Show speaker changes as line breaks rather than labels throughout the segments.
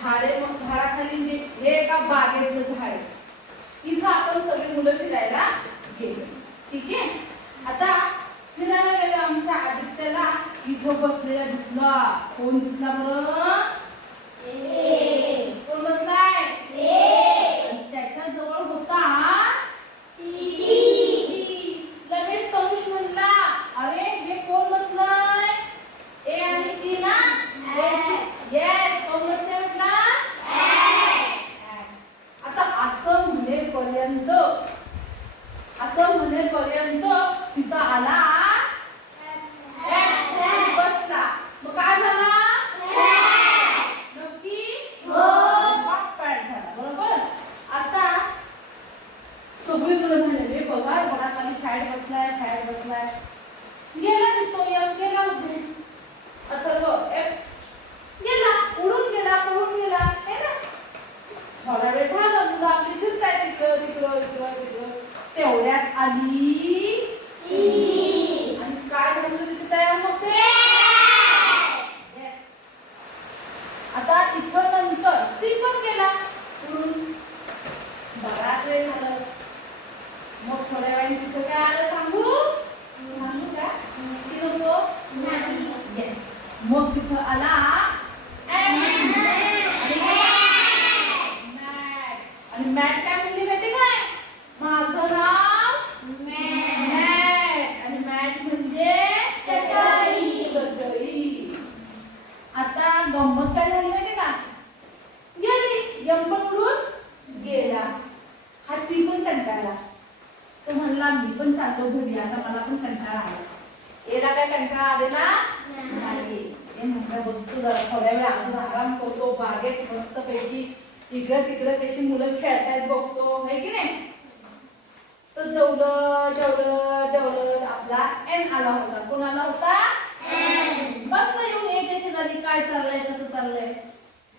झाडे झाडाखाली जे हे एका बागेतलं झाड आहे. इथं आपण सगळी मुलं फिरायला गेलो. ठीक आहे? आता फिरायला गेलो आमच्या आदित्यला इथं बसलेला दिसला. कोण दिसला बरं कोण बसलाय आणि त्याच्याजवळ होता लगेच तनुष म्हणला अरे हे कोण बसलाय ए आणि टी ना येस कोण बसले म्हटला आता असं म्हणेपर्यंत असं म्हणेपर्यंत तिथं आला बसला मग काय झाला नक्की मग पॅट झाला बरोबर आता सगळी मुलं म्हणाले बघा बघा खाली फॅट बसलाय फॅट बसलाय. गेला मी तो यश गेला उठून अथर्व गेला उडून गेला पळून गेला है ना थोडा वेळ झालं मुलं आपली फिरताय तिकडं तिकडं इकडं तिकडं तेवढ्यात आली आणि काय झालं तिथे तयार होते Yes. आता इथं नंतर सी पण गेला उडून बराच वेळ झालं मग थोड्या तिथं काय आलं सांगू सांगू का Yes. मग तिथं आला आणि मॅट काय म्हणली माहिती काय माझं नाव मॅट आणि मॅट म्हणजे
चटई.
चटई. आता गंमत काय झाली माहिती का गेली यम पण उडून गेला हा ती पण कंटाळला तो म्हणला मी पण चाललो घरी. आता मला पण कंटाळा आला. याला काय कंटाळा आलेला? नाही. म्हणलं बसतो जरा. थोड्या वेळ अजून आराम करतो. बागेत मस्त पैकी इकडं तिकडं कशी मुलं खेळतायत बघतो. है की नाही? तर जेवलं जेवलं जेवलं आपला एन आला होता. कोण आला होता? बसला येऊन याच्या शेजारी. काय चाललंय? कसं चाललंय?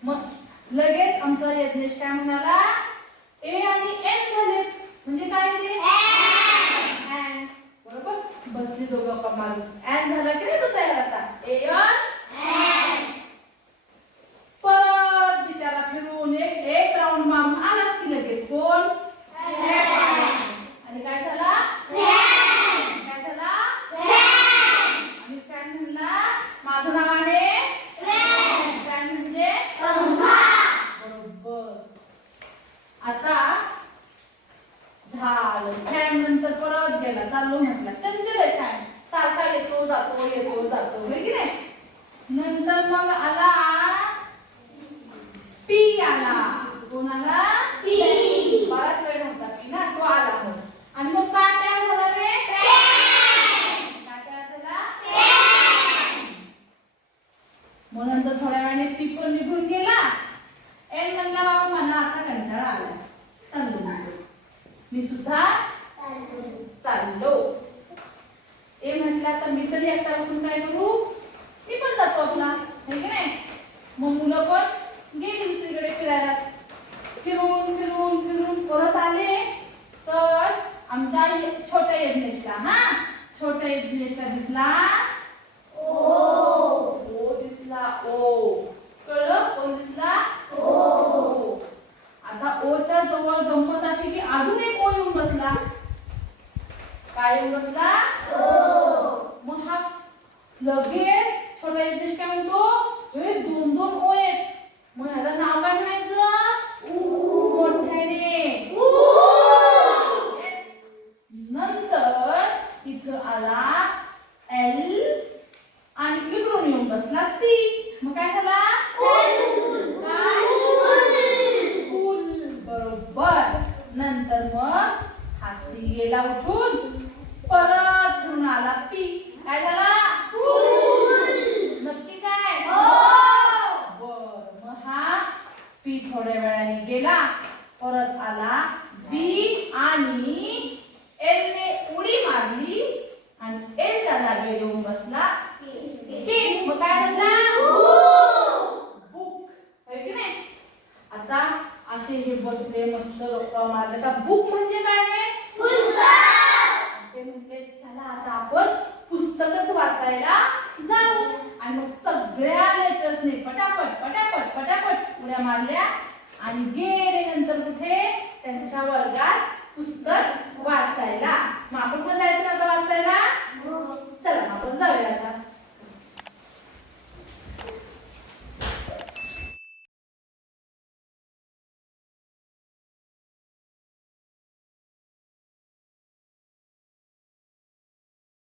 मग लगेच आमचा यज्ञेश काय म्हणाला? ए आणि एन झाले म्हणजे काय ते? बसली दोघं मारून. अँड झाला की नाही तो तयार आता? ए परत बिचारा फिरून एक एक राऊंड मारून आलाच की लगेच. कोण? आणि काय झाला? काय झाला? आणि फॅन म्हणला माझं नाव आहे फॅन म्हणजे बरोबर. आता झालं. फॅन नंतर परत गेला. चाललो म्हटला. चंचल आहे फॅन सारखा येतो जातो येतो जातो होय की नाही? नंतर मग आला पी आला. कोण आला
पी.
बराच वेळ नव्हता पी ना तो आला मग. आणि मग काय तयार झाला रे? काय तयार झाला? मग नंतर थोड्या वेळाने पी पण निघून गेला. एन म्हणला बाबा मला आता कंटाळा आला चाललो मी. सुद्धा चाललो. आता मी तरी एकटा बसून काय करू? मी पण जातो आपला है की नाही? मग मुलं पण गेली दुसरीकडे फिरायला. फिरून फिरून फिरून परत आले तर आमच्या छोट्या यज्ञेशला हा? छोट्या यज्ञेशला दिसला ओ दिसला ओ कळलं कोण दिसला ओ आता ओच्या जवळ गंमत अशी की अजून एक ओ येऊन बसला काय येऊन बसला मग हा लगेच छोटा यज्ञेश काय म्हणतो? हे दोन दोन ओ आहेत मग ह्याला नाव काय म्हणायचं? मोठ्याने. नंतर इथं आला एल आणि इकडून येऊन बसला सी मग काय झाला? बरोबर. नंतर मग हा सी गेला उठून परत फिरून आला पी काय झाला नक्की काय बर मग हा पी थोड्या वेळाने गेला परत आला बी आणि एल ने उडी मारली आणि एलच्या जागी येऊन बसला. किट मग काय म्हणला? बुक होय की नाही? आता असे हे बसले मस्त गप्पा मारले. आता बुक म्हणजे काय रे? ते म्हणले चला आता आपण पुस्तकच वाचायला जाऊ. आणि मग सगळ्या लेटर्सने पटापट पटापट पटापट उड्या मारल्या. आणि गेले नंतर कुठे? त्यांच्या वर्गात पुस्तक वाचायला. मग आपण पण जायचं ना आता वाचायला? हो. चला आपण जाऊया आता.